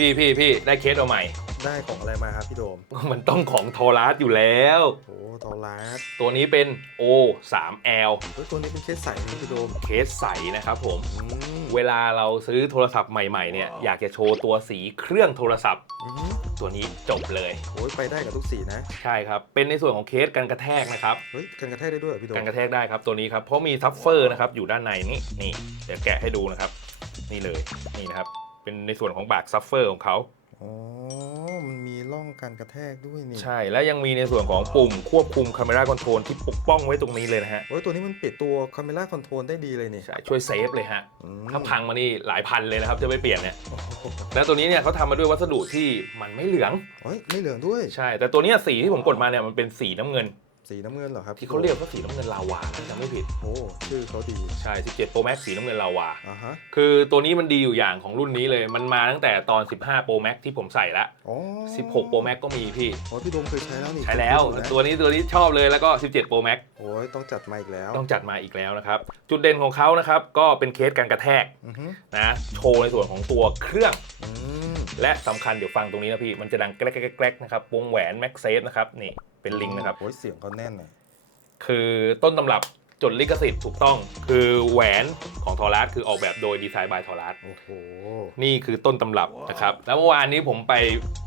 พี่พี่พี่ได้เคสเอาใหม่ ได้ของอะไรมาครับพี่โดมมันต้องของโทรัสอยู่แล้ว โอ้ตอลัสตัวนี้เป็น O 3 L เฮ้ยตัวนี้เป็นเคสใสนี่พี่โดมเคสใสนะครับผม อืมเวลาเราซื้อโทรศัพท์ใหม่ๆเนี่ยอยากจะโชว์ตัวสีเครื่องโทรศัพท์ อืมตัวนี้จบเลย โอ้ยไปได้กับทุกสีนะใช่ครับ เป็นในส่วนของเคสกันกระแทกนะครับ เฮ้ยกันกระแทกได้ด้วยเหรอพี่โดมกันกระแทกได้ครับตัวนี้ครับ เพราะมีซัฟเฟอร์นะครับอยู่ด้านในนี่นี่เดี๋ยวแกะให้ดูนะครับ นี่เลยนี่นะครับ เป็นในส่วนของบากซัฟเฟอร์ของเขาอ๋อ มันมีร่องการกระแทกด้วยนี่ ใช่ และยังมีในส่วนของปุ่มควบคุม Camera Control ที่ปกป้องไว้ตรงนี้เลยนะฮะโอ้ยตัวนี้มันปิดตัว Camera Control ได้ดีเลยนี่ ใช่ ช่วยเซฟเลยฮะ อืม ถ้าพังมานี่หลายพันเลยนะครับจะไม่เปลี่ยนเนี่ยโอ้โหแล้วตัวนี้เนี่ยเขาทำมาด้วยวัสดุที่มันไม่เหลือง เฮ้ย ไม่เหลืองด้วย ใช่ แต่ตัวเนี้ยสีที่ผมกดมาเนี่ยมันเป็นสีน้ำเงิน สีน้ำเงินเหรอครับที่เขาเรียกว่าสีน้ำเงินลาวานะจำไม่ผิดโอ้ชื่อเขาดีใช่ 17 Pro Max สีน้ำเงินลาวาอ่าฮะคือตัวนี้มันดีอยู่อย่างของรุ่นนี้เลย มันมาตั้งแต่ตอน 15 Pro Max ที่ผมใส่ละอ๋อ16 Pro Max ก็มีพี่โอ้ยพี่โดมเคยใช้แล้วนี่ใช้แล้วดูนะตัวนี้ตัวนี้ชอบเลยแล้วก็ 17 Pro Max โอ้ยต้องจัดมาอีกแล้ว ต้องจัดมาอีกแล้วนะครับจุดเด่นของเขานะครับก็เป็นเคสการกระแทกอือฮึนะโชว์ในส่วนของตัวเครื่องอืมและสำคัญเดี๋ยวฟังตรงนี้นะพี่ มันจะดังแกรกแกรกแกรกนะครับวงแหวน Max Safe นะครับนี่ เป็นลิงก์นะครับ โอ้ยเสียงเขาแน่นเลยคือต้นตำรับจดลิขสิทธิ์ถูกต้อง คือแหวนของทอรัสคือออกแบบโดยดีไซน์บายทอรัสโอ้โห นี่คือต้นตำรับนะครับ แล้วเมื่อวานนี้ผมไป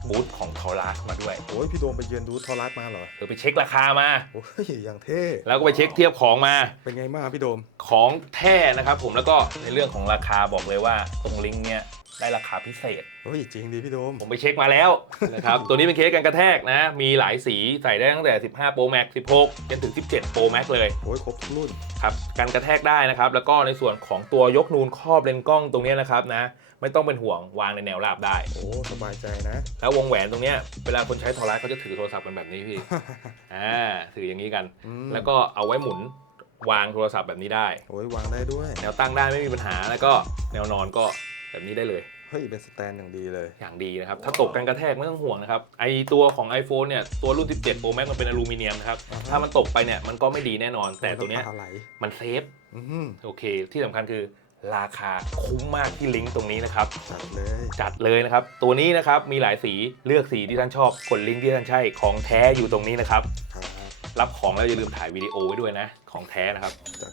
บูธของทอรัสมาด้วยโอ้ยพี่โดมไปเยือนดูทอรัสมาเหรอ เออไปเช็คราคามา โอ้ยอย่างเท่ แล้วก็ไปเช็คเทียบของมา เป็นไงบ้างครับพี่โดม ของแท้นะครับผมแล้วก็ในเรื่องของราคาบอกเลยว่าตรงลิงก์เนี้ย ได้ราคาพิเศษเฮ้ยจริงดิพี่โดม ผมไปเช็คมาแล้วนะครับ ตัวนี้เป็นเคสกันกระแทกนะ มีหลายสีใส่ได้ตั้งแต่ 15 Pro Max 16จนถึง 17 Pro Max เลยโอ้ยครบทุกรุ่นครับกันกระแทกได้นะครับ แล้วก็ในส่วนของตัวยกนูนครอบเลนส์กล้องตรงเนี้ยนะครับนะ ไม่ต้องเป็นห่วงวางในแนวราบได้ โอ้สบายใจนะ แล้ววงแหวนตรงเนี้ยเวลาคนใช้โทรศัพท์เขาจะถือโทรศัพท์กันแบบนี้พี่ อ่าถืออย่างนี้กัน อืม แล้วก็เอาไว้หมุนวางโทรศัพท์แบบนี้ได้ โอ้ยวางได้ด้วย แนวตั้งได้ไม่มีปัญหาแล้วก็แนวนอนก็ แบบนี้ได้เลย เฮ้ย เป็นสแตนอย่างดีเลย อย่างดีนะครับ ถ้าตกกันกระแทกไม่ต้องห่วงนะครับ ไอตัวของ iPhone เนี่ย ตัวรุ่น 17 Pro Max มันเป็นอลูมิเนียมนะครับ อ่าฮะ ถ้ามันตกไปเนี่ย มันก็ไม่ดีแน่นอน แต่ตัวเนี้ยอะไรมันเซฟ อืมโอเค ที่สำคัญคือราคาคุ้มมากที่ลิงก์ตรงนี้นะครับ จัดเลย จัดเลยนะครับ ตัวนี้นะครับ มีหลายสี เลือกสีที่ท่านชอบ กดลิงก์ที่ท่านใช่ ของแท้อยู่ตรงนี้นะครับ ครับรับของแล้วอย่าลืมถ่ายวิดีโอไว้ด้วยนะ ของแท้นะครับ จัด